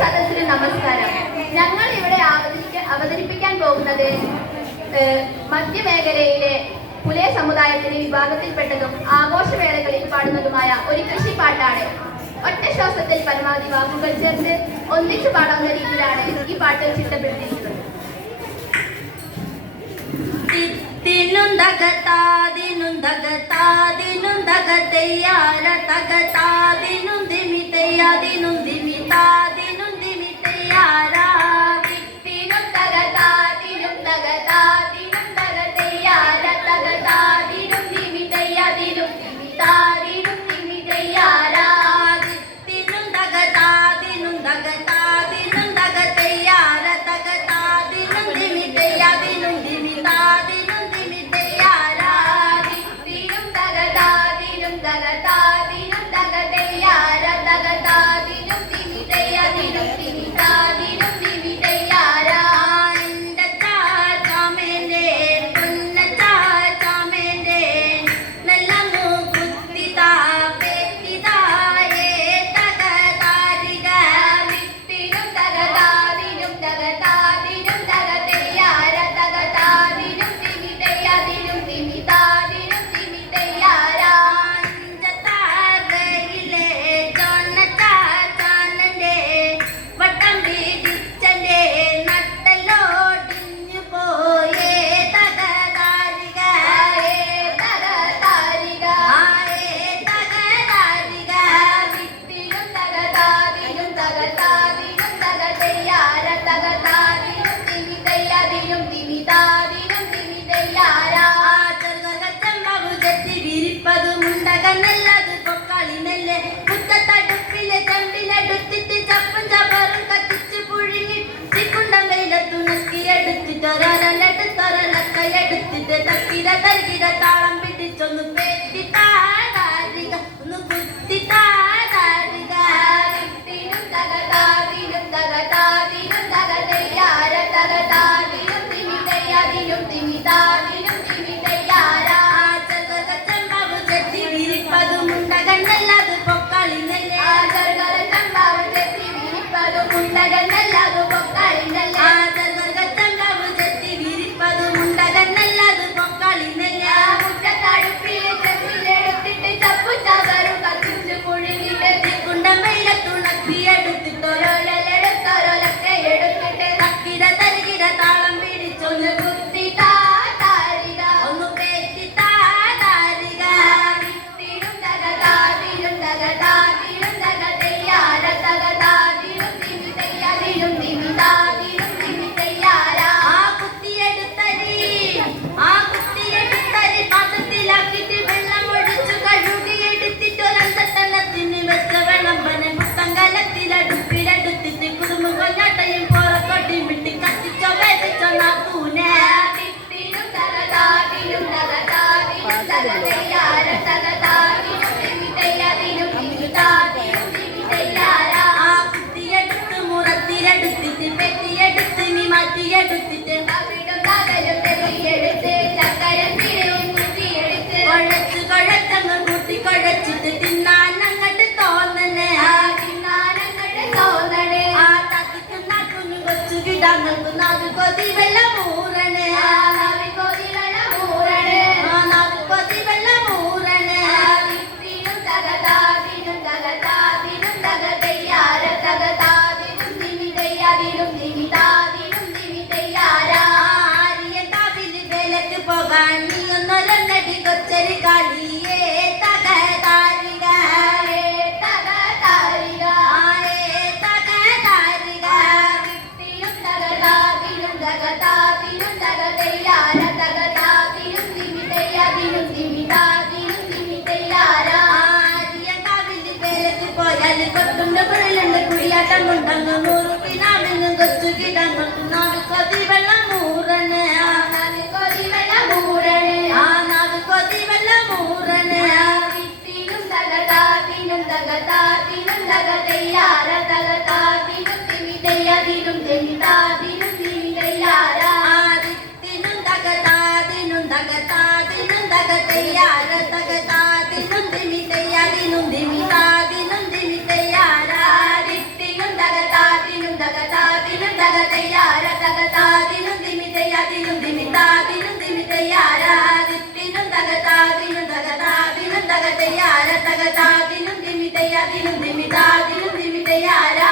സദസ്സിന് നമസ്കാരം. ഞങ്ങൾ ഇവിടെ അവതരിപ്പിക്കാൻ പോകുന്നത് മധ്യമേഖലയിലെ പുലയ സമുദായത്തിന്റെ വിഭാഗത്തിൽപ്പെട്ടതും ആഘോഷവേളകളിൽ പാടുന്നതുമായ ഒരു കൃഷിപ്പാട്ടാണ്. ഒറ്റ ശ്വാസത്തിൽ പരമാവധി വാക്കുകൾ ചേർത്ത് ഒന്നിച്ചു പാടാവുന്ന രീതിയിലാണ് ഈ പാട്ട് ചിട്ടപ്പെടുത്തിയിരിക്കുന്നത്. താളം പിടിച്ചൊന്ന് പെട്ടി താരിക ഒന്ന് കുത്തി താരിക വിരിപ്പതുമുണ്ടകന്നല്ലത് പൊക്കളിനല്ലേ വിരിപ്പതുമുണ്ടകന്നല്ലത് പൊക്കളിനല്ലേ താളം പിടിച്ചൊന്ന് കുത്തി താരിക ഒന്ന് പേറ്റി താരിക ആ കുത്തിയെടുത്തരി പാത്രത്തിലാക്കിട്ട് വെള്ളം ഒഴിച്ചു കഴുകിയെടുത്തിട്ട് ഒരന്തട്ടണത്തിന് വെച്ച വിളമ്പനെ പുത്തങ്കലത്തിലടുപ്പിലെടുത്തിട്ട് കുടുംബ കൊഞ്ഞാട്ടയും പുറത്തോട്ടിയും വിട്ട് കത്തിച്ചോ വേദിച്ചോ നാത്തൂനെ ആ കുത്തിയെടുത്ത് മുറത്തിലെടുത്തിട്ട് പെട്ടിയെടുത്ത് നീ മാറ്റിയെടുത്തിട്ട് കുഴച്ച് കുഴച്ചങ്ങ് കൂട്ടി കുഴച്ചിട്ട് തിന്നാൻ അങ്ങോട്ട് തോന്നണേ ആ തത്തിക്കുന്ന കുഞ്ഞു കൊച്ചു കിടങ്ങൾക്ക് നാല് കൊതി വെള്ളം മൂറണേ നാല് കൊതി വെള്ളം മൂറണേ ആര്യക്കാവില് വേലക്ക് പോകാൻ നീ ഒന്നൊരടി കൊച്ചരി കളിയേ തകതാരിക ആര്യക്കാവില് വേലക്ക് പോയാൽ കൊത്തുണ്ട് കുഴലുണ്ട് കുടിയാട്ടം കൊണ്ടങ്ങ് മുറുപ്പിനാമിനും കൊച്ചു കിടങ്ങോട്ട് നാല് കൊതി വെള്ളം മൂറണേ നാല് കൊതി വെള്ളം മൂറണേ ും ദിനും ദിമിതാ ദിനും ദിമിതയാരാ